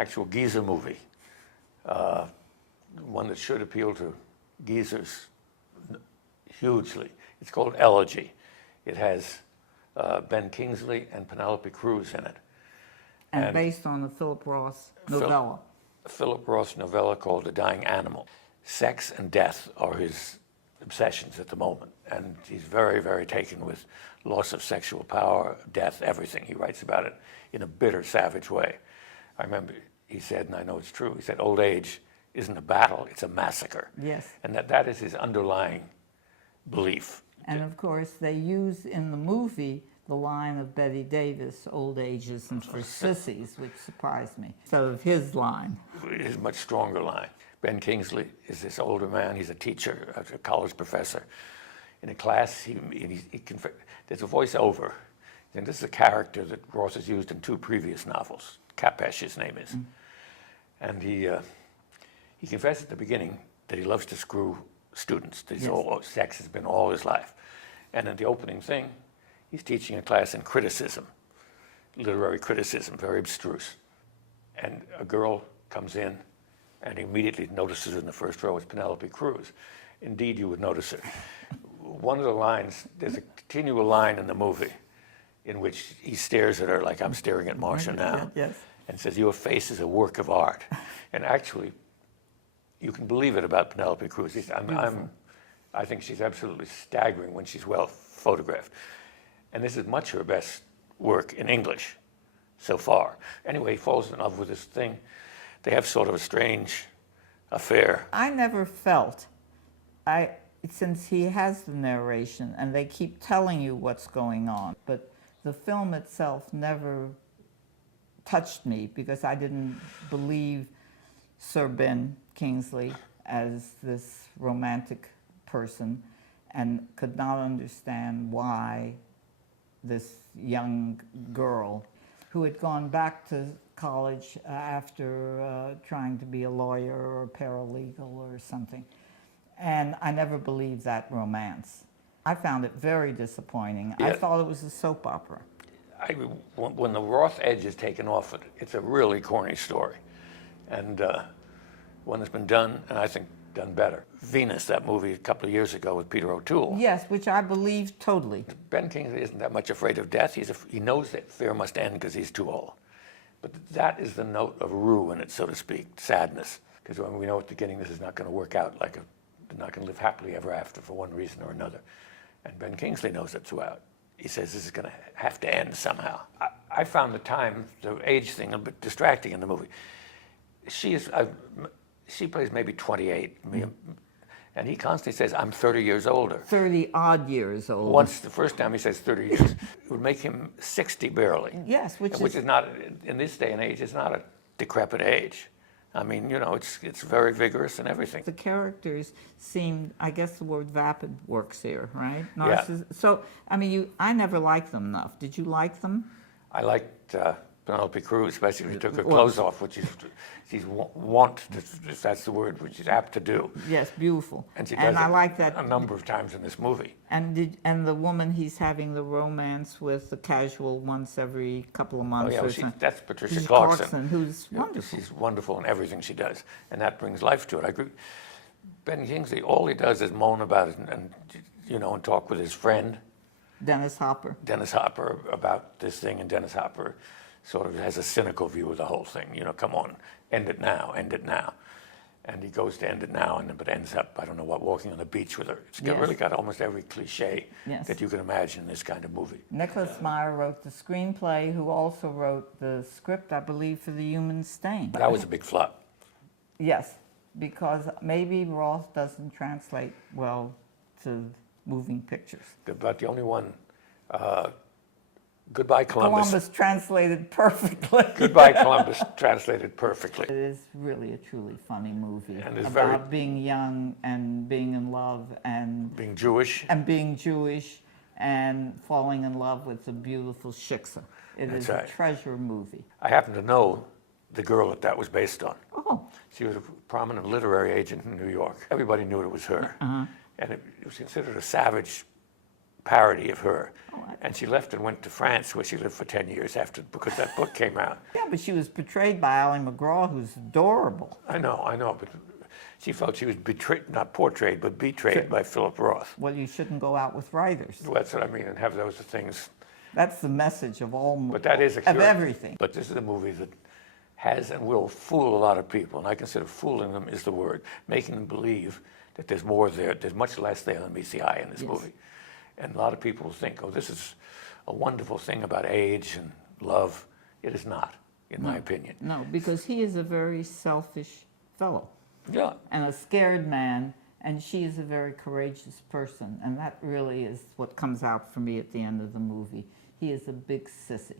actual geezer movie, one that should appeal to geezers hugely. It's called Elegy. It has Ben Kingsley and Penelope Cruz in it. And based on the Philip Roth novella. Philip Roth's novella called The Dying Animal. Sex and death are his obsessions at the moment, and he's very, very taken with loss of sexual power, death, everything. He writes about it in a bitter, savage way. I remember he said, and I know it's true, he said, old age isn't a battle, it's a massacre. Yes. And that is his underlying belief. And of course, they use in the movie the line of Betty Davis, old age isn't for sissies, which surprised me. So of his line. His much stronger line. Ben Kingsley is this older man. He's a teacher, a college professor. In a class, there's a voiceover. And this is a character that Roth has used in 2 previous novels. Kapesh, his name is. And he confessed at the beginning that he loves to screw students. That sex has been all his life. And in the opening thing, he's teaching a class in criticism, literary criticism, very abstruse. And a girl comes in, and he immediately notices in the first row, it's Penelope Cruz. Indeed, you would notice her. One of the lines, there's a continual line in the movie in which he stares at her like I'm staring at Marcia now, and says, your face is a work of art. And actually, you can believe it about Penelope Cruz. I think she's absolutely staggering when she's well photographed. And this is much her best work in English so far. Anyway, he falls in love with this thing. They have sort of a strange affair. I never felt, since he has the narration and they keep telling you what's going on, but the film itself never touched me because I didn't believe Sir Ben Kingsley as this romantic person and could not understand why this young girl who had gone back to college after trying to be a lawyer or a paralegal or something. And I never believed that romance. I found it very disappointing. Yeah. I thought it was a soap opera. When the Roth edge is taken off it, it's a really corny story. And one that's been done, and I think done better. Venus, that movie a couple of years ago with Peter O'Toole. Yes, which I believe totally. Ben Kingsley isn't that much afraid of death. He knows that fear must end because he's too old. But that is the note of rue in it, so to speak, sadness. Because when we know at the beginning this is not going to work out, they're not going to live happily ever after for one reason or another. And Ben Kingsley knows it throughout. He says this is going to have to end somehow. I found the age thing a bit distracting in the movie. She plays maybe 28, and he constantly says, I'm 30 years older. 30-odd years older. Once, the first time he says 30 years, it would make him 60 barely. Yes, which is not, in this day and age, it's not a decrepit age. I mean, it's very vigorous and everything. The characters seem, I guess the word vapid works here, right? Yeah. So, I mean, I never liked them enough. Did you like them? I liked Penelope Cruz, especially when she took her clothes off, which she's wont, if that's the word, which she's apt to do. Yes, beautiful. And she does I like that a number of times in this movie. And the woman he's having the romance with, the casual once every couple of months or something. That's Patricia Clarkson. Who's wonderful. She's wonderful in everything she does, and that brings life to it. I agree. Ben Kingsley, all he does is moan about it and talk with his friend. Dennis Hopper. Dennis Hopper about this thing, and Dennis Hopper sort of has a cynical view of the whole thing. Come on, end it now, end it now. And he goes to end it now, but ends up, I don't know what, walking on the beach with her. It's really got almost every cliche that you can imagine in this kind of movie. Nicholas Meyer wrote the screenplay, who also wrote the script, I believe, for The Human Stain. That was a big flop. Yes, because maybe Roth doesn't translate well to moving pictures. But the only one, Goodbye, Columbus. Columbus translated perfectly. Goodbye, Columbus translated perfectly. It is really a truly funny movie about being young and being in love and being Jewish. And falling in love with a beautiful shiksa. It is a treasure movie. I happen to know the girl that was based on. Oh. She was a prominent literary agent in New York. Everybody knew it was her. And it was considered a savage parody of her. Oh, And she left and went to France, where she lived for 10 years after, because that book came out. Yeah, but she was portrayed by Ally McGraw, who's adorable. I know, but she felt she was betrayed, not portrayed, but betrayed by Philip Roth. Well, you shouldn't go out with writers. Well, that's what I mean, and have those things. That's the message of all But that is a of cure. everything. But this is a movie that has and will fool a lot of people, and I consider fooling them is the word, making them believe that there's more there, there's much less there than meets the eye in this movie. And a lot of people think, oh, this is a wonderful thing about age and love. It is not, in my opinion. No, because he is a very selfish fellow. Yeah. And a scared man, and she is a very courageous person, and that really is what comes out for me at the end of the movie. He is a big sissy.